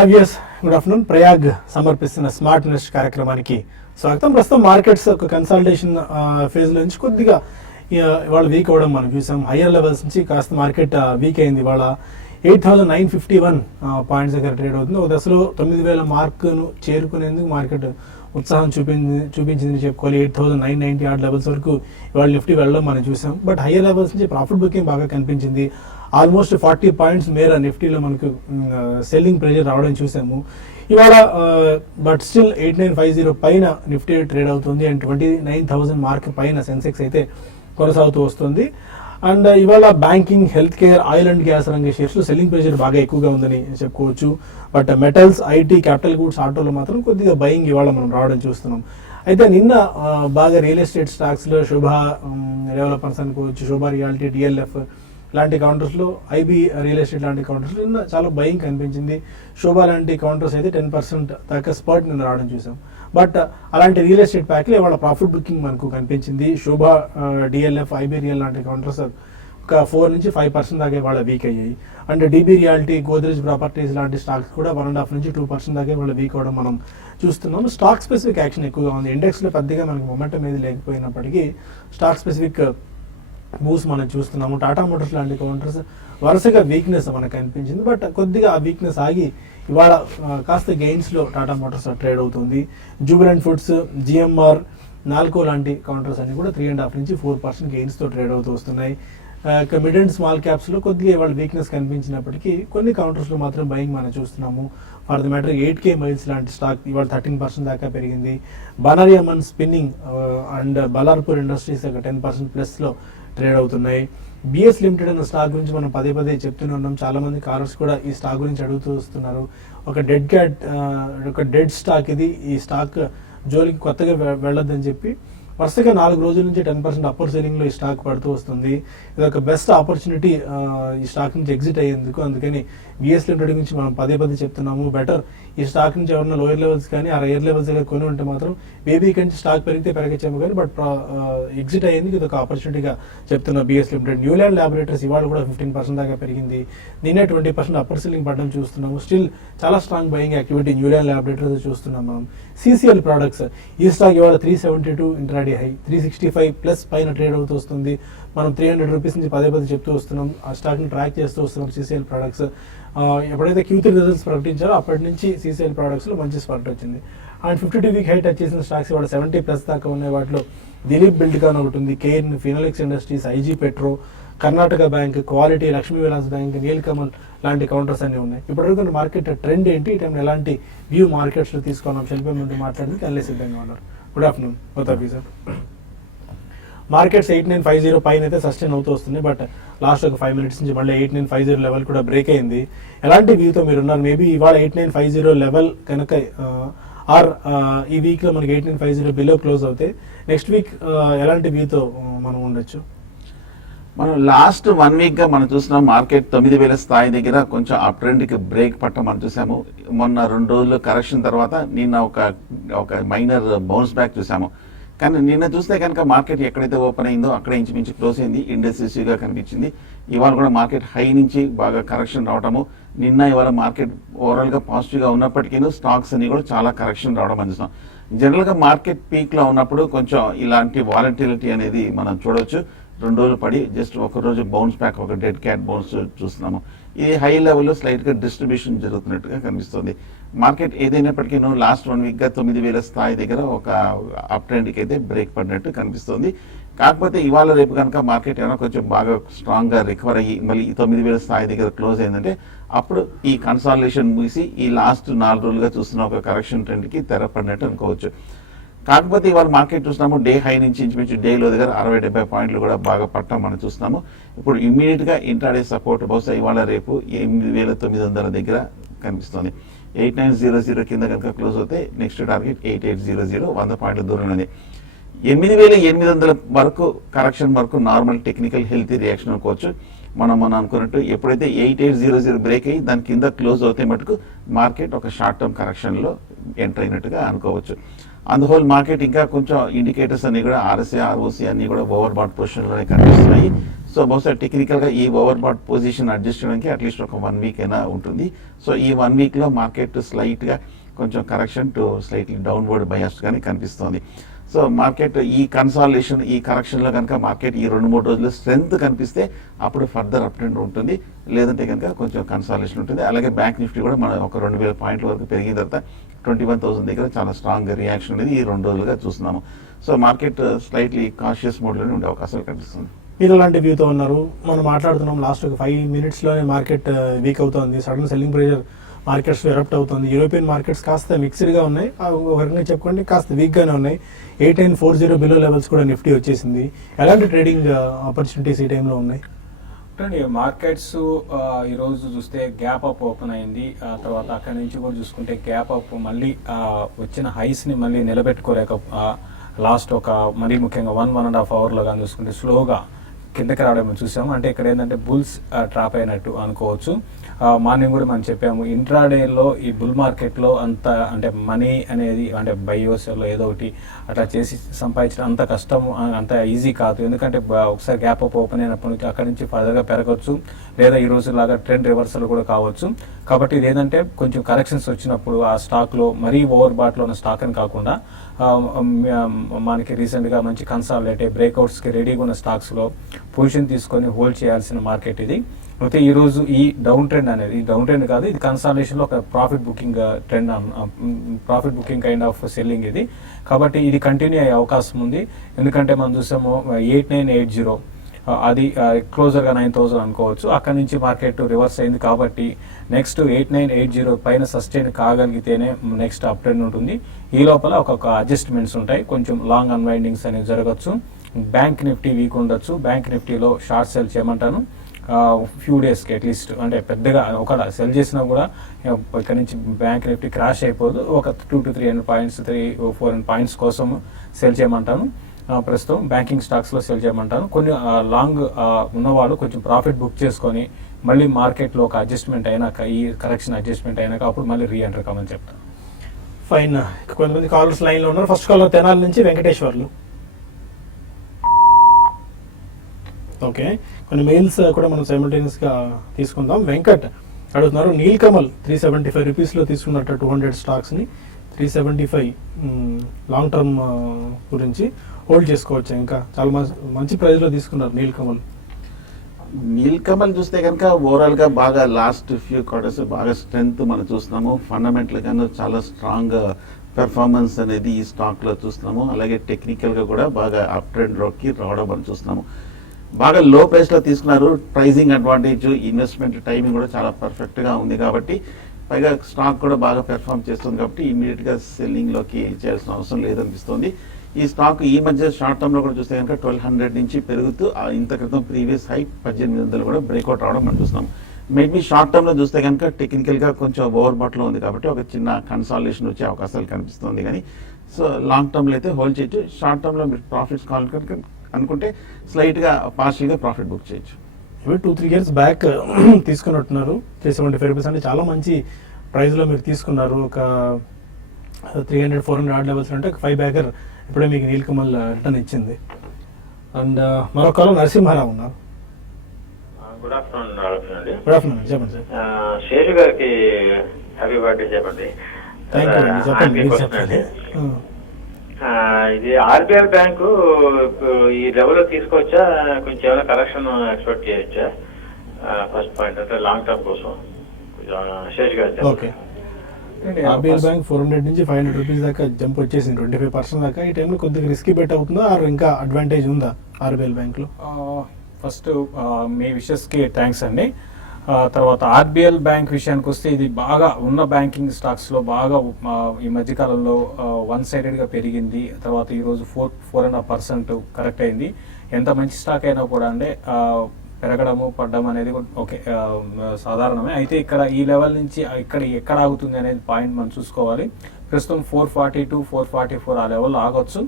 హావ్యస్ good afternoon. Prayag సమర్పిస్తున్న smart invest కార్యక్రమానికి స్వాగతం. ప్రస్తుతం మార్కెట్స్ ఒక కన్సాలిడేషన్ ఫేజ్ నుంచి కొద్దిగా ఇవాళ వీక్ అవ్వడం మనం చూసాం. హయ్యర్ లెవెల్స్ నుంచి కాస్త మార్కెట్ వీక్ అయింది. ఇవాళ 8,951 పాయింట్స్ దగ్గర ట్రేడ్ అవుతుంది. ఒక దశలో 9,000 మార్కును చేరుకునేందుకు మార్కెట్ ఉత్సాహం చూపించిందని చెప్పుకోవాలి. 8,990 ఆర్డ్ లెవెల్స్ వరకు ఇవాళ నిఫ్టీ వెళ్ళడం మనం చూసాం. బట్ హయ్యర్ లెవెల్స్ నుంచి ప్రాఫిట్ బుకింగ్ బాగా కనిపించింది. ఆల్మోస్ట్ 40 పాయింట్స్ మేర నిఫ్టీలో మనకు సెల్లింగ్ ప్రెజర్ రావడం చూసాము ఇవాళ. బట్ స్టిల్ 8,950 పైన నిఫ్టీ ట్రేడ్ అవుతుంది అండ్ 29,000 మార్క్ పైన సెన్సెక్స్ అయితే కొనసాగుతూ వస్తుంది. అండ్ ఇవాళ banking, health care, oil and gas రంగ షేర్స్లో సెల్లింగ్ ప్రెషర్ బాగా ఎక్కువగా ఉందని చెప్పుకోవచ్చు. But metals, IT, capital goods, ఆటోలో మాత్రం కొద్దిగా బయింగ్ ఇవాళ మనం రావడం చూస్తున్నాం. అయితే నిన్న బాగా రియల్ ఎస్టేట్ స్టాక్స్లో శుభ డెవలపర్స్ అనుకోవచ్చు, శుభ రియాలిటీ, డిఎల్ఎఫ్ లాంటి కౌంటర్స్లో, ఐబీ రియల్ ఎస్టేట్ లాంటి కౌంటర్స్లో నిన్న చాలా బయింగ్ కనిపించింది. శోభ లాంటి కౌంటర్స్ అయితే 10% దాకా స్పర్ట్ నిన్న రావడం చూసాం. బట్ అలాంటి రియల్ ఎస్టేట్ ప్యాక్లో ఇవాళ ప్రాఫిట్ బుకింగ్ మనకు కనిపించింది. శోభ, డిఎల్ఎఫ్, ఐబీ రియల్ లాంటి కౌంటర్స్ ఒక 4 నుంచి 5% దాకా ఇవాళ వీక్ అయ్యాయి. And DB realty, Godrej properties లాంటి స్టాక్స్ కూడా 1.5 నుంచి 2% దాకా ఇవాళ వీక్ అవడం మనం చూస్తున్నాం. స్టాక్ స్పెసిఫిక్ యాక్షన్ ఎక్కువగా ఉంది. ఇండెక్స్లో పెద్దగా మనకు మొమెంటం ఏది లేకపోయినప్పటికీ స్టాక్ స్పెసిఫిక్ మూవ్స్ మనం చూస్తున్నాము. టాటా మోటార్స్ లాంటి కౌంటర్స్ వరుసగా వీక్నెస్ మనకు కనిపించింది. బట్ కొద్దిగా ఆ వీక్నెస్ ఆగి ఇవాళ కాస్త గెయిన్స్లో టాటా మోటార్స్ ట్రేడ్ అవుతుంది. జూబిలెంట్ ఫుడ్స్, జిఎంఆర్, నాల్కో లాంటి కౌంటర్స్ అన్ని కూడా 3.5 నుంచి 4% గెయిన్స్తో ట్రేడ్ అవుతూ వస్తున్నాయి. మిడ్ అండ్ స్మాల్ క్యాప్స్లో కొద్దిగా ఇవాళ వీక్నెస్ కనిపించినప్పటికీ కొన్ని కౌంటర్స్లో మాత్రం బయింగ్ మనం చూస్తున్నాము. For the matter 8K miles లాంటి స్టాక్ ఇవాళ 13% దాకా పెరిగింది. బనారి అమన్ స్పిన్నింగ్ అండ్ బలార్పూర్ ఇండస్ట్రీస్ ఒక 10% ప్లస్లో ట్రేడ్ అవుతున్నాయి. బిఎస్ లిమిటెడ్ అన్న స్టాక్ గురించి మనం పదే పదే చెప్తూనే ఉన్నాం. చాలా మంది కాలర్స్ కూడా ఈ స్టాక్ గురించి అడుగుతూ వస్తున్నారు. ఒక డెడ్ స్టాక్ ఇది. ఈ స్టాక్ జోలికి కొత్తగా వెళ్ళొద్దని చెప్పి వరుసగా 4 రోజుల నుంచి 10% అప్పర్ సెల్లింగ్లో ఈ స్టాక్ పడుతూ వస్తుంది. ఇది ఒక బెస్ట్ ఆపర్చునిటీ ఈ స్టాక్ నుంచి ఎగ్జిట్ అయ్యేందుకు. అందుకని బిఎస్ లిమిటెడ్ గురించి మనం పదే పదే చెప్తున్నాము. బెటర్ ఈ స్టాక్ నుంచి ఎవరైనా లోయర్ లెవెల్స్ కానీ ఆ హైయర్ లెవెల్స్ దగ్గర కొని ఉంటే మాత్రం మేబీ ఇక్కడి నుంచి స్టాక్ పెరిగితే పెరగచ్చేమో కానీ బట్ ఎగ్జిట్ అయ్యేందుకు ఇది ఒక ఆపర్చునిటీగా చెప్తున్నా బిఎస్ లిమిటెడ్. న్యూలాండ్ ల్యాబొరేటరీస్ ఇవాళ కూడా 15% దాకా పెరిగింది. నిన్నే 20% అప్పర్ సెల్లింగ్ పడడం చూస్తున్నాము. స్టిల్ చాలా strong buying activity Newland laboratories చూస్తున్నాం మనం. సిసిఎల్ ప్రొడక్ట్స్ ఈ స్టాక్ ఇవాళ 372 ఇంట్రాడే హై, 365 ప్లస్ పైన ట్రేడ్ అవుతూ వస్తుంది. మనం 300 రూపీస్ నుంచి పదే పదే చెప్తూ వస్తున్నాం. ఆ స్టాక్ని ట్రాక్ చేస్తూ వస్తున్నాం. సిసిఎల్ ప్రొడక్ట్స్ ఎప్పుడైతే Q3 రిజల్ట్స్ ప్రకటించారో అప్పటి నుంచి సిసిఎల్ ప్రొడక్ట్స్లో మంచి స్పర్ట్ వచ్చింది. అండ్ 52 వీక్ హైట్ టచ్ చేసిన స్టాక్స్ ఇవాళ 70 ప్లస్ దాకా ఉన్నాయి. వాటిలో దిలీప్ బిల్డ్కాన్ ఒకటి ఉంది, KN, Finolex industries, IG petro, Karnataka bank, quality, Lakshmi Vilas bank, Nilkamal లాంటి కౌంటర్స్ అన్నీ ఉన్నాయి. ఇప్పటివరకు మార్కెట్ ట్రెండ్ ఏంటి, ఈ టైంలో ఎలాంటి వ్యూ మార్కెట్స్లో తీసుకోవడం శిల్పం నుండి మాట్లాడడానికి అల్లే సిద్ధంగా ఉన్నారు. Good afternoon both sir. Markets 8,950 పైన అయితే సస్టైన్ అవుతూ వస్తుంది. బట్ లాస్ట్ ఒక 5 మినిట్స్ నుంచి మళ్ళీ 8,950 లెవెల్ కూడా బ్రేక్ అయింది. ఎలాంటి వ్యూతో మీరు ఉన్నారు? మేబీ ఇవాళ 8,950 లెవెల్ కనుక ఆర్ ఈ వీక్లో మనకి 8,950 బిలో క్లోజ్ అవుతే నెక్స్ట్ వీక్ ఎలాంటి వ్యూతో మనం ఉండొచ్చు? మనం లాస్ట్ 1 వీక్గా మనం చూసినాం మార్కెట్ 9,000 స్థాయి దగ్గర కొంచెం అప్ ట్రెండ్కి బ్రేక్ పట్టడం మనం చూసాము. మొన్న 2 రోజులు కరెక్షన్ తర్వాత నిన్న ఒక మైనర్ బౌన్స్ బ్యాక్ చూసాము. కానీ నిన్న చూస్తే కనుక మార్కెట్ ఎక్కడైతే ఓపెన్ అయిందో అక్కడ ఇంచుమించు క్లోజ్ అయింది. ఇండెక్స్గా కనిపించింది. ఇవాళ కూడా మార్కెట్ హై నుంచి బాగా కరెక్షన్ రావడము, నిన్న ఇవాళ మార్కెట్ ఓవరాల్గా పాజిటివ్గా ఉన్నప్పటికీ స్టాక్స్ అన్ని కూడా చాలా కరెక్షన్ రావడం అందిస్తున్నాం. జనరల్గా మార్కెట్ పీక్లో ఉన్నప్పుడు కొంచెం ఇలాంటి వాలటిలిటీ అనేది మనం చూడవచ్చు. 2 రోజులు పడి జస్ట్ ఒక రోజు బౌన్స్ బ్యాక్, ఒక డెడ్ క్యాట్ బౌన్స్ చూస్తున్నాము. ఇది హై లెవెల్లో స్లైట్గా డిస్ట్రిబ్యూషన్ జరుగుతున్నట్టుగా కనిపిస్తుంది. మార్కెట్ ఏదైనప్పటికీ లాస్ట్ 1 వీక్గా 9,000 స్థాయి దగ్గర ఒక అప్ ట్రెండ్కి అయితే బ్రేక్ పడినట్టు కనిపిస్తుంది. కాకపోతే ఇవాళ రేపు కనుక మార్కెట్ ఏమైనా కొంచెం బాగా స్ట్రాంగ్గా రికవర్ అయ్యి మళ్ళీ 9,000 స్థాయి దగ్గర క్లోజ్ అయిందంటే అప్పుడు ఈ కన్సాలిడేషన్ ముగిసి ఈ లాస్ట్ 4 రోజులుగా చూస్తున్న ఒక కరెక్షన్ ట్రెండ్కి తెరపడినట్టు అనుకోవచ్చు. కాకపోతే ఇవాళ మార్కెట్ చూస్తున్నాము డే హై నుంచి ఇంచుమించు డేలో దగ్గర 60-70 పాయింట్లు కూడా బాగా పట్టడం మనం చూస్తున్నాము. ఇప్పుడు ఇమ్మీడియట్గా ఇంట్రాడే సపోర్ట్ బహుశా ఇవాళ రేపు 8,900 దగ్గర కనిపిస్తుంది. 8,900 కింద కనుక క్లోజ్ అవుతే నెక్స్ట్ టార్గెట్ 8,800, 100 పాయింట్ల దూరం ఉంది. 8,800 వరకు కరెక్షన్ వరకు నార్మల్ టెక్నికల్ హెల్తీ రియాక్షన్ అనుకోవచ్చు. మనం అనుకున్నట్టు ఎప్పుడైతే 8,800 బ్రేక్ అయ్యి దాని కింద క్లోజ్ అవుతే మటుకు మార్కెట్ ఒక షార్ట్ టర్మ్ కరెక్షన్లో ఎంటర్ అయినట్టుగా అనుకోవచ్చు. అందువల్ల మార్కెట్ ఇంకా కొంచెం ఇండికేటర్స్ అన్ని కూడా RSI, ROC అన్ని కూడా ఓవర్ బాట్ పొజిషన్లోనే కనిపిస్తున్నాయి. సో బహుశా టెక్నికల్గా ఈ ఓవర్ బాట్ పొజిషన్ అడ్జస్ట్ చేయడానికి అట్లీస్ట్ ఒక 1 వీక్ అయినా ఉంటుంది. సో ఈ 1 వీక్లో మార్కెట్ స్లైట్గా కొంచెం correction to slightly downward bias కానీ కనిపిస్తోంది. సో మార్కెట్ ఈ కన్సాలిడేషన్ ఈ కరెక్షన్లో కనుక మార్కెట్ ఈ 2-3 రోజులు స్ట్రెంత్ కనిపిస్తే అప్పుడు ఫర్దర్ అప్ ట్రెండ్ ఉంటుంది, లేదంటే కనుక కొంచెం కన్సాలిడేషన్ ఉంటుంది. అలాగే బ్యాంక్ నిఫ్టీ కూడా మనం ఒక 2000 పాయింట్ల వరకు పెరిగిన తర్వాత 21,000 దగ్గర చాలా స్ట్రాంగ్ రియాక్షన్ అనేది ఈ 2 రోజులుగా చూస్తున్నాము. సో మార్కెట్ స్లైట్లీ కాషియస్ మోడ్లోనే ఉండే అవకాశాలు కనిపిస్తుంది. మీరు ఎలాంటి వ్యూతో ఉన్నారు? మనం మాట్లాడుతున్నాం లాస్ట్ ఒక 5 మినిట్స్లోనే మార్కెట్ వీక్ అవుతుంది, sudden selling pressure markets erupt అవుతుంది. యూరోపియన్ మార్కెట్స్ కాస్త మిక్స్డ్గా ఉన్నాయి, ఒక రకంగా చెప్పుకోండి కాస్త వీక్గానే ఉన్నాయి. 8940 బిలో లెవెల్స్ కూడా నిఫ్టీ వచ్చేసింది. ఎలాంటి ట్రేడింగ్ ఆపర్చునిటీస్ ఈ టైంలో ఉన్నాయి? మార్కెట్స్ ఈరోజు చూస్తే గ్యాప్ అప్ ఓపెన్ అయింది. తర్వాత అక్కడి నుంచి కూడా చూసుకుంటే గ్యాప్ అప్ మళ్ళీ వచ్చిన హైస్ని మళ్ళీ నిలబెట్టుకోలేక లాస్ట్ ఒక మరీ ముఖ్యంగా 1.5 అవర్లో కానీ చూసుకుంటే స్లోగా కిందకి రావడం చూసాము. అంటే ఇక్కడ ఏంటంటే బుల్స్ ట్రాప్ అయినట్టు అనుకోవచ్చు. మార్నింగ్ కూడా మనం చెప్పాము ఇంట్రాడేలో ఈ బుల్ మార్కెట్లో అంత అంటే మనీ అనేది అంటే బయోసెల్లో ఏదో ఒకటి అట్లా చేసి సంపాదించడం అంత కష్టం, అంత ఈజీ కాదు. ఎందుకంటే ఒకసారి గ్యాప్ అప్ ఓపెన్ అయినప్పటి నుంచి అక్కడి నుంచి ఫర్దర్గా పెరగచ్చు, లేదా ఈ రోజు లాగా ట్రెండ్ రివర్సల్ కూడా కావచ్చు. కాబట్టి ఇది ఏంటంటే కొంచెం కరెక్షన్స్ వచ్చినప్పుడు ఆ స్టాక్లో మరీ ఓవర్ బాట్లో ఉన్న స్టాక్ అని కాకుండా మనకి రీసెంట్గా మంచి కన్సాలిడేట్ బ్రేక్అవుట్స్కి రెడీగా ఉన్న స్టాక్స్లో పొజిషన్ తీసుకొని హోల్డ్ చేయాల్సిన మార్కెట్ ఇది. అయితే ఈరోజు ఈ డౌన్ ట్రెండ్ అనేది డౌన్ ట్రెండ్ కాదు, ఇది కన్సాలిడేషన్లో ఒక profit booking trend, profit booking kind of selling ఇది. కాబట్టి ఇది కంటిన్యూ అయ్యే అవకాశం ఉంది. ఎందుకంటే మనం చూసాము 8980 అది క్లోజర్గా 9000 అనుకోవచ్చు. అక్కడ నుంచి మార్కెట్ రివర్స్ అయింది. కాబట్టి నెక్స్ట్ 8980 పైన సస్టైన్ కాగలిగితేనే నెక్స్ట్ అప్ ట్రెండ్ ఉంటుంది. ఈ లోపల ఒక్కొక్క అడ్జస్ట్మెంట్స్ ఉంటాయి, కొంచెం లాంగ్ అన్వైండింగ్స్ అనేవి జరగచ్చు. బ్యాంక్ నిఫ్టీ వీక్ ఉండొచ్చు. బ్యాంక్ నిఫ్టీలో షార్ట్ సెల్ చేయమంటాను ఫ్యూ డేస్కి అట్లీస్ట్. అంటే పెద్దగా ఒక సెల్ చేసినా కూడా ఇక్కడ నుంచి బ్యాంక్ నిఫ్టీ క్రాష్ అయిపోదు. ఒక 200 to 300 పాయింట్స్ 300-400 పాయింట్స్ కోసం సెల్ చేయమంటాను. ప్రస్తుతం బ్యాంకింగ్ స్టాక్స్లో సెల్ చేయమంటాను. కొన్ని లాంగ్ ఉన్నవాళ్ళు కొంచెం ప్రాఫిట్ బుక్ చేసుకొని మళ్ళీ మార్కెట్లో ఒక అడ్జస్ట్మెంట్ అయినాక, ఈ కరెక్షన్ అడ్జస్ట్మెంట్ అయినాక అప్పుడు మళ్ళీ రీఎంటర్ కామని చెప్తాను. ఫైన్. కొంతమంది కాలర్స్ లైన్లో ఉన్నారు. ఫస్ట్ కాలర్ తెనాలి నుంచి వెంకటేశ్వర్లు. ఓకే, కొన్ని మెయిల్స్ కూడా మనం సైమల్టేనియస్గా తీసుకుందాం. వెంకట్ అడుగుతున్నారు, నీల్కమల్ 375 రూపీస్లో తీసుకున్నట్టు 200 స్టాక్స్ని 375 లాంగ్ టర్మ్ గురించి హోల్డ్ చేసుకోవచ్చు. ఇంకా చాలా మంచి ప్రైస్లో తీసుకున్నారు నీల్కమల్. నీల్కమల్ చూస్తే కనుక ఓవరాల్గా బాగా లాస్ట్ ఫ్యూ క్వార్టర్స్ బాగా స్ట్రెంగ్త్ మనం చూస్తున్నాము. ఫండమెంటల్గాను చాలా స్ట్రాంగ్ పెర్ఫార్మెన్స్ అనేది ఈ స్టాక్లో చూస్తున్నాము. అలాగే టెక్నికల్గా కూడా బాగా అప్ ట్రెండ్లోకి రావడం మనం చూస్తున్నాము. బాగా లో ప్రైస్లో తీసుకున్నారు. ప్రైజింగ్ అడ్వాంటేజ్, ఇన్వెస్ట్మెంట్ టైమింగ్ కూడా చాలా పర్ఫెక్ట్గా ఉంది. కాబట్టి పైగా స్టాక్ కూడా బాగా పెర్ఫామ్ చేస్తుంది. కాబట్టి ఇమీడియట్గా సెల్లింగ్లోకి చేయాల్సిన అవసరం లేదనిపిస్తుంది. ఈ స్టాక్ ఈ మధ్య షార్ట్ టర్మ్లో కూడా చూస్తే కనుక 1200 నుంచి పెరుగుతూ ఇంత క్రితం ప్రీవియస్ హై 1800 కూడా బ్రేక్అవుట్ రావడం మనం చూస్తున్నాం. మేబీ షార్ట్ టర్మ్లో చూస్తే కనుక టెక్నికల్గా కొంచెం ఓవర్ బాట్లో ఉంది కాబట్టి ఒక చిన్న కన్సాలిడేషన్ వచ్చే అవకాశాలు కనిపిస్తుంది. కానీ సో లాంగ్ టర్మ్లో అయితే హోల్డ్ చేయొచ్చు. షార్ట్ టర్మ్లో మీరు ప్రాఫిట్స్ కావాలి అనుకుంటే స్లైట్గా పార్షియల్గా ప్రాఫిట్ బుక్ చేయొచ్చు. 2-3 ఇయర్స్ బ్యాక్ తీసుకున్నట్టున్నారు 375 రూపీస్. అంటే చాలా మంచి ప్రైస్లో మీరు తీసుకున్నారు. ఒక 300-400 ఆడ్ లెవెల్స్ అంటే 5 బ్యాగర్ ఇప్పుడే మీకు నీల్కమల్ రిటర్న్ ఇచ్చింది. అండ్ మరొక కాలం నరసింహారావు ఉన్నారు. గుడ్ ఆఫ్టర్నూన్ అండి. గుడ్ ఆఫ్టర్నూన్, చెప్పండి సార్. శేషు గారికి హ్యాపీ బర్త్డే చెప్పండి. థ్యాంక్ యూ అండి, చెప్పండి మీరు చెప్పండి. ఇది ఆర్బిఐ బ్యాంకు ఈ లెవెల్లో తీసుకోవచ్చా, కొంచెం ఏమైనా కరెక్షన్ ఎక్స్పెక్ట్ చేయొచ్చా? ఫస్ట్ పాయింట్ అంటే లాంగ్ టర్మ్ కోసం శేష్ గారు. ఓకే, ఆర్బిఐ బ్యాంక్ 400 నుంచి 500 రూపీస్ దాకా జంప్ వచ్చేసింది, 25% దాకా. ఈ టైంలో కొద్దిగా రిస్కీ బెట్ అవుతుందా, ఇంకా అడ్వాంటేజ్ ఉందా ఆర్బిఐ బ్యాంక్లో? ఫస్ట్ మీ విషెస్కి థ్యాంక్స్ అండి. తర్వాత ఆర్బిఎల్ బ్యాంక్ విషయానికి వస్తే ఇది బాగా ఉన్న బ్యాంకింగ్ స్టాక్స్లో బాగా ఈ మధ్యకాలంలో 1 సైడెడ్గా పెరిగింది. తర్వాత ఈరోజు 4.5% కరెక్ట్ అయింది. ఎంత మంచి స్టాక్ అయినా కూడా అంటే పెరగడము పడ్డం అనేది ఓకే సాధారణమే. అయితే ఇక్కడ ఈ లెవెల్ నుంచి ఎక్కడ ఆగుతుంది అనేది పాయింట్ మనం చూసుకోవాలి. ప్రస్తుతం 442-444 ఆ లెవెల్లో ఆగొచ్చు.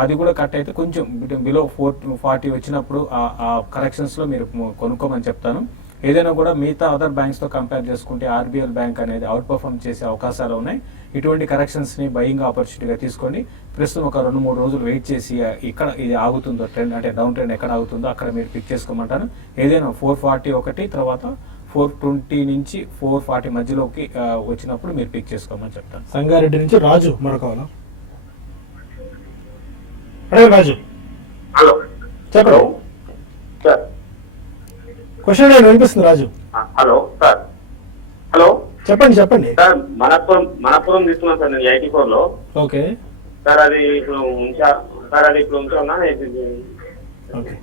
అది కూడా కట్ అయితే కొంచెం బిలో 440 వచ్చినప్పుడు ఆ కరెక్షన్స్లో మీరు కొనుక్కోమని చెప్తాను. ఏదైనా కూడా మిగతా అదర్ బ్యాంక్స్తో కంపేర్ చేసుకుంటే ఆర్బిఎల్ బ్యాంక్ అనేది అవుట్ పర్ఫార్మ్ చేసే అవకాశాలు ఉన్నాయి. ఇటువంటి కరెక్షన్స్ని బయింగ్ ఆపర్చునిటీగా తీసుకొని ప్రస్తుతం ఒక 2-3 రోజులు వెయిట్ చేసి ఇక్కడ ఇది ఆగుతుందో ట్రెండ్ అంటే డౌన్ ట్రెండ్ ఎక్కడ ఆగుతుందో అక్కడ మీరు పిక్ చేసుకోమంటాను. ఏదైనా 440 ఒకటి తర్వాత 420 నుంచి 440 మధ్యలోకి వచ్చినప్పుడు మీరు పిక్ చేసుకోమని చెప్తాను. సంగారెడ్డి నుంచి రాజు మరొక వాళ్ళ. అడే రాజు హలో చెప్పండి. సార్. క్వశ్చన్ నేను వినిపిస్తుంది రాజు. Hello sir. హలో చెప్పండి. సార్, మనపురం తీసుకున్నాను సార్ నేను 84 లో. ఓకే సార్ అది ఇప్పుడు ఉంచున్నా ఓకే.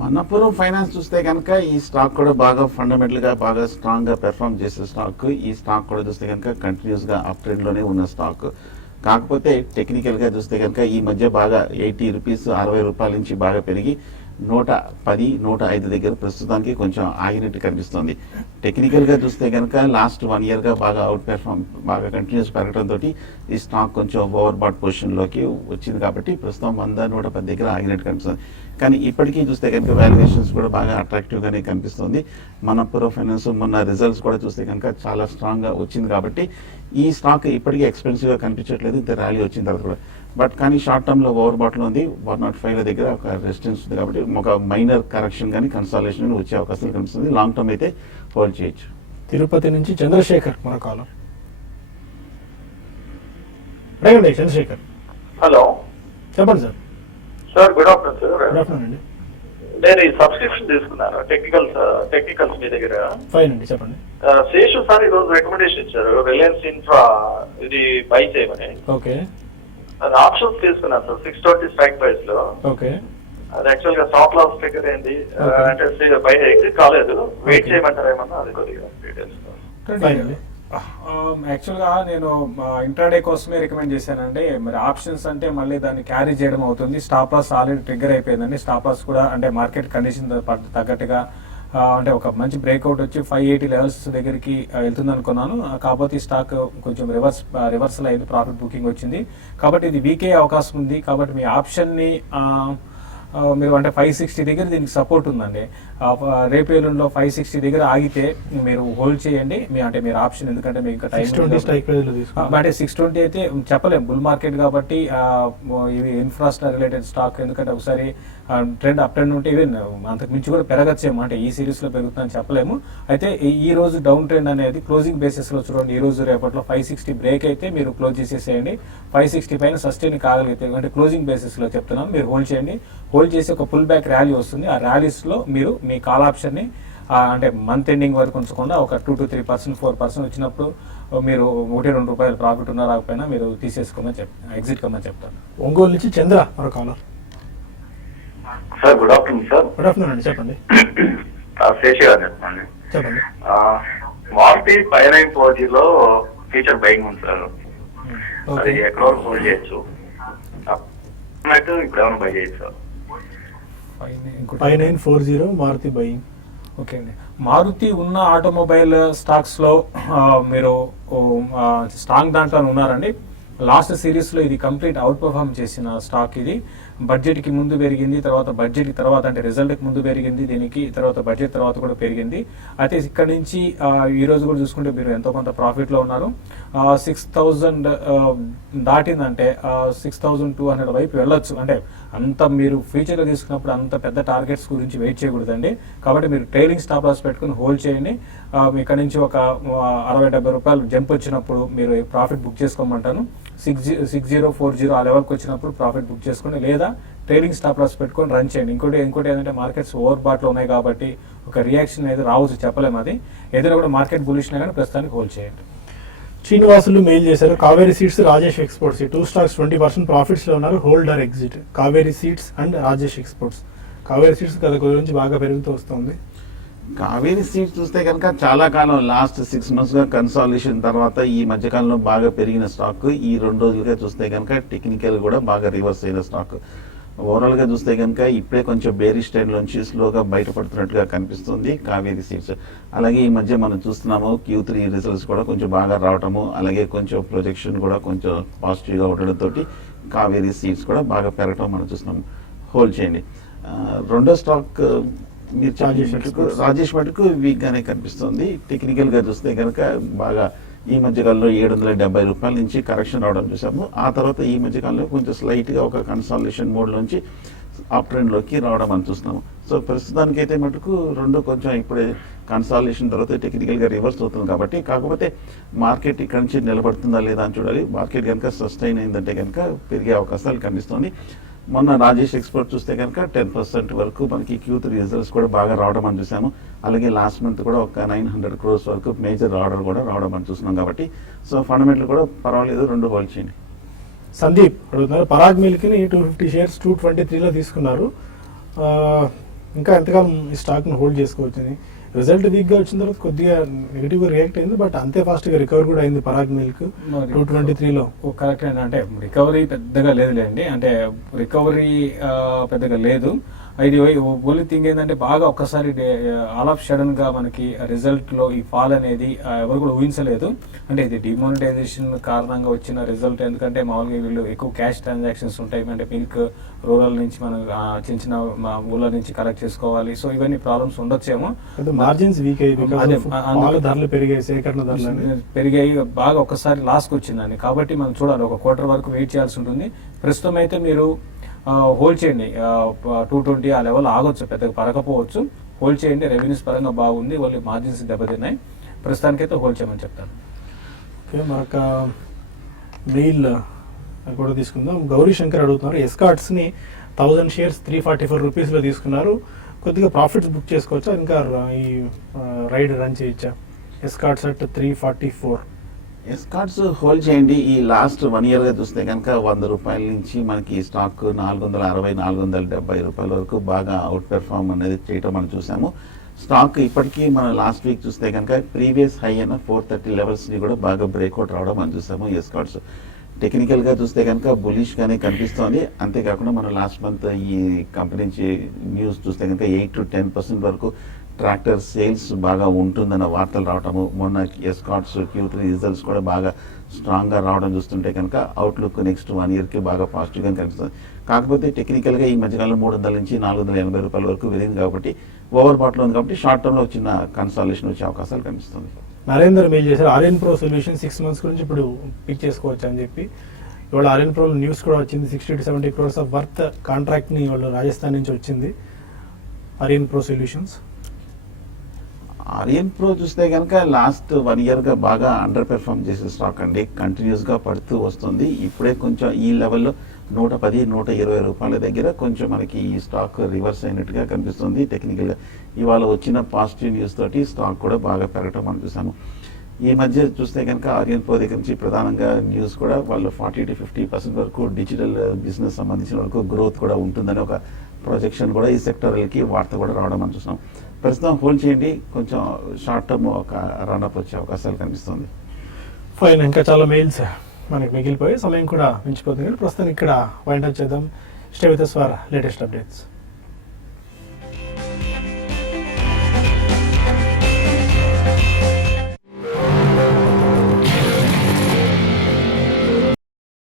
మనపురం ఫైనాన్స్ చూస్తే కనుక ఈ స్టాక్ కూడా బాగా ఫండమెంటల్ గా బాగా స్ట్రాంగ్ గా పెర్ఫామ్ చేసే స్టాక్. ఈ స్టాక్ కూడా చూస్తే కనుక కంటిన్యూస్ గా అప్ ట్రెండ్ లోనే ఉన్న స్టాక్. కాకపోతే టెక్నికల్ గా చూస్తే కనుక ఈ మధ్య బాగా 80 రూపీస్ 60 రూపాయల నుంచి బాగా పెరిగి 110, 105 దగ్గర ప్రస్తుతానికి కొంచెం ఆగినట్టు కనిపిస్తుంది. టెక్నికల్ గా చూస్తే కనుక లాస్ట్ 1 year గా బాగా అవుట్ పెర్ఫామ్ బాగా కంటిన్యూస్ పెరగడంతో ఈ స్టాక్ కొంచెం ఓవర్ బాట్ పొజిషన్ లోకి వచ్చింది కాబట్టి ప్రస్తుతం 100-110 దగ్గర ఆగినట్టు కనిపిస్తుంది. కానీ ఇప్పటికీ చూస్తే కనుక వాల్యుయేషన్స్ కూడా బాగా అట్రాక్టివ్ గానే కనిపిస్తుంది. మనపురం ఫైనాన్స్ మొన్న రిజల్ట్స్ కూడా చూస్తే కనుక చాలా స్ట్రాంగ్ గా వచ్చింది కాబట్టి ఈ స్టాక్ ఇప్పటికీ ఎక్స్పెన్సివ్ గా కనిపించట్లేదు ఇంత ర్యాలీ వచ్చిన తర్వాత కూడా. బట్ కానీ షార్ట్ టర్మ్ లో ఓవర్ బాట్ లో ఉంది. 105 దగ్గర ఒక రెసిస్టెన్స్ ఉంది కాబట్టి ఒక మైనర్ కరెక్షన్ కానీ కన్సాలేషన్ కానీ వచ్చే అవకాశం కనిపిస్తుంది. లాంగ్ టర్మ్ అయితే హోల్డ్ చేయొచ్చు. తిరుపతి నుంచి చంద్రశేఖర్ మరొక వాళ్ళ. అడగండి చంద్రశేఖర్. హలో చెప్పండి sir. Sir, good afternoon sir. Good afternoon అండి. నేను ఈ సబ్స్క్రిప్షన్ తీసుకున్నాను టెక్నికల్స్ మీ దగ్గర. ఫైన్ అండి చెప్పండి. శేషు సార్ ఈరోజు రికమెండేషన్ ఇచ్చారు రిలయన్స్ ఇన్ఫ్రా ఇది బై చేయమని. ఓకే అది ఆప్షన్స్ తీసుకున్నాను సార్ 620 స్ట్రైక్ ప్రైస్ లో. ఓకే అది యాక్చువల్ గా స్టాప్ లాస్ ట్రిగర్ అయింది. అంటే బయట ఎగ్జిట్ కాలేదు. వెయిట్ చేయమంటారేమన్నా అది కొద్దిగా డీటెయిల్స్. ఫైన్ అండి. యాక్చువల్గా నేను ఇంట్రాడే కోసమే రికమెండ్ చేశానండి. మరి ఆప్షన్స్ అంటే మళ్ళీ దాన్ని క్యారీ చేయడం అవుతుంది. స్టాప్ లాస్ ఆల్రెడీ ట్రిగ్గర్ అయిపోయిందండి. స్టాప్ లాస్ కూడా అంటే మార్కెట్ కండిషన్ తగ్గట్టుగా అంటే ఒక మంచి బ్రేక్అవుట్ వచ్చి 580 లెవెల్స్ దగ్గరికి వెళ్తుంది అనుకున్నాను. కాకపోతే ఈ స్టాక్ కొంచెం రివర్సల్ అయింది, ప్రాఫిట్ బుకింగ్ వచ్చింది. కాబట్టి ఇది వీక్ అయ్యే అవకాశం ఉంది. కాబట్టి మీ ఆప్షన్ని మీరు అంటే 560 దగ్గర దీనికి సపోర్ట్ ఉందండి. రేపు ఎల్లుండిలో 560 దగ్గర ఆగితే మీరు హోల్డ్ చేయండి. అంటే మీరు ఆప్షన్ ఎందుకంటే మీకు ఇంకా టైం అంటే 620 అయితే చెప్పలేము. బుల్ మార్కెట్ కాబట్టి ఇవి ఇన్ఫ్రాస్ట్రక్చర్ రిలేటెడ్ స్టాక్ ఎందుకంటే ఒకసారి ట్రెండ్ అప్ ట్రెండ్ ఉంటే ఈవెన్ అంతకు మించి కూడా పెరగచ్చేమో. అంటే ఈ సిరీస్ లో పెరుగుతుందని చెప్పలేము. అయితే ఈ రోజు డౌన్ ట్రెండ్ అనేది క్లోజింగ్ బేసిస్ లో చూడండి. ఈ రోజు రేపట్లో 560 బ్రేక్ అయితే మీరు క్లోజ్ చేసేసేయండి. 560 పైన సస్టైన్ కాగలిగితే అంటే క్లోజింగ్ బేసిస్ లో చెప్తున్నాను మీరు హోల్డ్ చేయండి. హోల్డ్ చేసి ఒక పుల్ బ్యాక్ ర్యాలీ వస్తుంది. ఆ ర్యాలీస్ లో మీరు మీ కాల్ ఆప్షన్ ని అంటే మంత్ ఎండింగ్ వరకు ఉంచకుండా ఒక 2-3%, 4% వచ్చినప్పుడు మీరు 1-2 రూపాయలు ప్రాఫిట్ ఉన్నా రాకపోయినా మీరు తీసేసుకోమని ఎగ్జిట్ కమ్మని చెప్తాను. ఒంగోలు నుంచి చంద్ర మరొక caller. Sir, good afternoon sir. Good afternoon అండి చెప్పండి. శేషు గారు చెప్పండి. చెప్పండి. మారుతి 594G లో ఫ్యూచర్ బయింగ్ ఉంది సార్. అది ఓకే ఎక్కడ వరకు హోల్డ్ చేయొచ్చు? ఇప్పుడు ఏమైనా బై చేయొచ్చు సార్? 5940 మారుతి బయింగ్. ఓకే అండి. మారుతి ఉన్న ఆటోమొబైల్ స్టాక్స్ లో మీరు స్ట్రాంగ్ దాంట్లో ఉన్నారండి. లాస్ట్ సిరీస్ లో ఇది కంప్లీట్ అవుట్ పర్ఫార్మ్ చేసిన స్టాక్. ఇది బడ్జెట్ కి ముందు పెరిగింది, తర్వాత బడ్జెట్ కి తర్వాత అంటే రిజల్ట్ కి ముందు పెరిగింది దీనికి, తర్వాత బడ్జెట్ తర్వాత కూడా పెరిగింది. అయితే ఇక్కడ నుంచి ఈ రోజు కూడా చూసుకుంటే మీరు ఎంతో కొంత ప్రాఫిట్ లో ఉన్నారు. 6000 దాటిందంటే 6200 వైపు వెళ్ళొచ్చు. అంటే అంత మీరు ఫ్యూచర్ లో తీసుకున్నప్పుడు అంత పెద్ద టార్గెట్స్ గురించి వెయిట్ చేయకూడదండి. కాబట్టి మీరు ట్రైలింగ్ స్టాప్ లాస్ పెట్టుకుని హోల్డ్ చేయండి. ఇక్కడ నుంచి ఒక 60-70 రూపాయలు జంప్ వచ్చినప్పుడు మీరు ప్రాఫిట్ బుక్ చేసుకోమంటాను. 6040 ఆ లెవెల్కి వచ్చినప్పుడు ప్రాఫిట్ బుక్ చేసుకోండి, లేదా ట్రేడింగ్ స్టాప్ లాస్ పెట్టుకొని రన్ చేయండి. ఇంకోటి ఏంటంటే మార్కెట్స్ ఓవర్ బాట్లో ఉన్నాయి కాబట్టి ఒక రియాక్షన్ అయితే రావచ్చు, చెప్పలేము. అది ఏదైనా కూడా మార్కెట్ బులిష్నే కానీ ప్రస్తుతానికి హోల్డ్ చేయండి. శ్రీనివాసులు మెయిల్ చేశారు. కావేరీ సీడ్స్, రాజేష్ ఎక్స్పోర్ట్స్, ఈ 2 స్టాక్స్ 20% ప్రాఫిట్స్ లో ఉన్నారు. Holder exit. Kaveri seeds and Rajesh exports. Kaveri seeds గత కొద్ది నుంచి బాగా పెరుగుతూ వస్తుంది. కావేరీ సీడ్స్ చూస్తే కనుక చాలా కాలం లాస్ట్ 6 months గా కన్సాలిడేషన్ తర్వాత ఈ మధ్యకాలంలో బాగా పెరిగిన స్టాక్. ఈ 2 రోజులుగా చూస్తే కనుక టెక్నికల్ కూడా బాగా రివర్స్ అయిన స్టాక్. ఓవరాల్ గా చూస్తే కనుక ఇప్పుడే కొంచెం బేరిష్ ట్రెండ్ నుంచి స్లోగా బయటపడుతున్నట్టుగా కనిపిస్తుంది కావేరీ సీడ్స్. అలాగే ఈ మధ్య మనం చూస్తున్నాము Q3 రిజల్ట్స్ కూడా కొంచెం బాగా రావటము, అలాగే కొంచెం ప్రొజెక్షన్ కూడా కొంచెం పాజిటివ్ గా ఉండడంతో కావేరీ సీడ్స్ కూడా బాగా పెరగటం మనం చూస్తున్నాము. హోల్డ్ చేయండి. రెండో స్టాక్ మీరు రాజేష్ మటుకు వీక్ గానే కనిపిస్తుంది. టెక్నికల్ గా చూస్తే కనుక బాగా ఈ మధ్యకాలంలో 770 రూపాయల నుంచి కరెక్షన్ రావడం చూసాము. ఆ తర్వాత ఈ మధ్యకాలంలో కొంచెం స్లైట్గా ఒక కన్సాలిడేషన్ మోడ్లోంచి అప్ ట్రెండ్లోకి రావడం అని చూస్తున్నాము. సో ప్రస్తుతానికి అయితే మటుకు రెండు కొంచెం ఇప్పుడే కన్సాలిడేషన్ తర్వాత టెక్నికల్గా రివర్స్ అవుతుంది కాబట్టి, కాకపోతే మార్కెట్ ఇక్కడ నుంచి నిలబడుతుందా లేదా అని చూడాలి. మార్కెట్ కనుక సస్టైన్ అయిందంటే కనుక పెరిగే అవకాశాలు కనిపిస్తుంది. మొన్న రాజేష్ ఎక్స్పోర్ట్ చూస్తే కనుక 10% వరకు మనకి Q3 రిజల్ట్స్ కూడా బాగా రావడం అని చూసాము. అలాగే లాస్ట్ మంత్ కూడా ఒక 900 crores వరకు మేజర్ ఆర్డర్ కూడా రావడం అని చూస్తున్నాం కాబట్టి, సో ఫండమెంటల్ కూడా పర్వాలేదు, రెండు హోల్డ్ చేయండి. సందీప్ అడుగుతున్నారు, పరాగ్ మిల్క్ని 250 షేర్స్ 223లో తీసుకున్నారు, ఇంకా ఎంతకాలం ఈ స్టాక్ను హోల్డ్ చేసుకోవచ్చని. రిజల్ట్ వీక్గా వచ్చిన తర్వాత కొద్దిగా నెగిటివ్గా రియాక్ట్ అయింది, బట్ అంతే ఫాస్ట్గా రికవర్ కూడా అయింది పరాగ్ మిల్క్ 223లో. కరెక్ట్ అంటే రికవరీ పెద్దగా లేదులేండి, అంటే రికవరీ పెద్దగా లేదు. ఇది ఓన్లీ థింగ్ ఏంటంటే బాగా ఒక్కసారి ఆల్ ఆఫ్ సడన్ గా మనకి రిజల్ట్ లో ఈ ఫాల్ అనేది ఎవరు కూడా ఊహించలేదు. అంటే ఇది డిమానిటైజేషన్ కారణంగా వచ్చిన రిజల్ట్, ఎందుకంటే మామూలుగా వీళ్ళు ఎక్కువ క్యాష్ ట్రాన్సాక్షన్స్ ఉంటాయి, అంటే మిల్క్ రూరల్ నుంచి మనం చిన్న చిన్న ఊళ్ళ నుంచి కలెక్ట్ చేసుకోవాలి, సో ఇవన్నీ ప్రాబ్లమ్స్ ఉండొచ్చేమో. మార్జిన్స్ వీక్ అయ్యి ధరలు పెరిగాయి, సేకరణ ధరలు పెరిగాయి, బాగా ఒక్కసారి లాస్కి వచ్చిందండి. కాబట్టి మనం చూడాలి, ఒక క్వార్టర్ వరకు వెయిట్ చేయాల్సి ఉంటుంది. ప్రస్తుతం అయితే మీరు హోల్డ్ చేయండి, 220 ఆ లెవెల్ ఆగొచ్చు, పెద్దగా పరకపోవచ్చు, హోల్డ్ చేయండి. రెవెన్యూస్ పరంగా బాగుంది, వాళ్ళు మార్జిన్స్ దెబ్బతిన్నాయి, ప్రస్తుతానికైతే హోల్డ్ చేయమని చెప్తాను. ఓకే, మరొక మెయిల్ కూడా తీసుకుందాం. గౌరీ శంకర్ అడుగుతున్నారు, ఎస్కార్ట్స్ని 1000 షేర్స్ 344 రూపీస్లో తీసుకున్నారు, కొద్దిగా ప్రాఫిట్స్ బుక్ చేసుకోవచ్చా, ఇంకా ఈ రైడ్ రన్ చేయొచ్చా? Escorts at 344. ఎస్కార్ట్స్ హోల్డ్ చేయండి. ఈ లాస్ట్ 1 yearగా చూస్తే కనుక 100 రూపాయల నుంచి మనకి స్టాక్ 460, 470 రూపాయల వరకు బాగా అవుట్ పెర్ఫార్మ్ అనేది చేయటం మనం చూసాము. స్టాక్ ఇప్పటికీ మనం లాస్ట్ వీక్ చూస్తే కనుక ప్రీవియస్ హై అయిన 430 లెవెల్స్ని కూడా బాగా బ్రేక్అవుట్ రావడం మనం చూసాము. ఎస్కార్ట్స్ టెక్నికల్గా చూస్తే కనుక బులిష్గానే కనిపిస్తోంది. అంతేకాకుండా మనం లాస్ట్ మంత్ ఈ కంపెనీ నుంచి న్యూస్ చూస్తే కనుక 8 to 10% వరకు ట్రాక్టర్ సేల్స్ బాగా ఉంటుందన్న వార్తలు రావటము, మొన్న ఎస్కార్ట్స్ Q3 రిజల్ట్స్ కూడా బాగా స్ట్రాంగ్గా రావడం చూస్తుంటే కనుక అవుట్లుక్ నెక్స్ట్ 1 yearకి బాగా పాజిటివ్గా కనిపిస్తుంది. కాకపోతే టెక్నికల్గా ఈ మధ్యకాలంలో 300 నుంచి 480 రూపాయల వరకు వెళ్ళింది కాబట్టి ఓవర్ బాట్లో ఉంది కాబట్టి షార్ట్ టర్మ్లో చిన్న కన్సాలేషన్ వచ్చే అవకాశాలు కనిపిస్తుంది. నరేందర్ మెయిల్ చేశారు, ఆర్యన్ ప్రో సొల్యూషన్ 6 months గురించి ఇప్పుడు పిక్ చేసుకోవచ్చు అని చెప్పి. ఇవాళ ఆర్యన్ ప్రో న్యూస్ కూడా వచ్చింది, 60 to 70 crores ఆఫ్ వర్త్ కాంట్రాక్ట్ని వాళ్ళు రాజస్థాన్ నుంచి వచ్చింది. Aryan pro solutions Aryan pro చూస్తే కనుక లాస్ట్ 1 yearగా బాగా అండర్ పెర్ఫార్మ్ చేసే స్టాక్ అండి, కంటిన్యూస్గా పడుతూ వస్తుంది. ఇప్పుడే కొంచెం ఈ లెవెల్లో 110, 120 రూపాయల దగ్గర కొంచెం మనకి ఈ స్టాక్ రివర్స్ అయినట్టుగా కనిపిస్తుంది. టెక్నికల్గా ఇవాళ వచ్చిన పాజిటివ్ న్యూస్ తోటి స్టాక్ కూడా బాగా పెరగటం మనం చూసాము. ఈ మధ్య చూస్తే కనుక ఆర్యన్ ప్రో దగ్గర నుంచి ప్రధానంగా న్యూస్ కూడా వాళ్ళు 40 to 50% వరకు డిజిటల్ బిజినెస్ సంబంధించిన వరకు గ్రోత్ కూడా ఉంటుందని ఒక ప్రొజెక్షన్ కూడా ఈ సెక్టర్లకి వార్త కూడా రావడం మనం చూస్తున్నాం. ప్రస్తుతం హోల్డ్ చేయండి, కొంచెం షార్ట్ టర్మ్ ఒక రన్అప్ వచ్చే అవకాశాలు కనిపిస్తుంది. ఫైన్, ఇంకా చాలా మెయిల్స్ మనకి మిగిలిపోయి సమయం కూడా మించిపోతుంది. ప్రస్తుతం ఇక్కడ వైండ్ అప్ చేద్దాం. Stay with us for latest updates.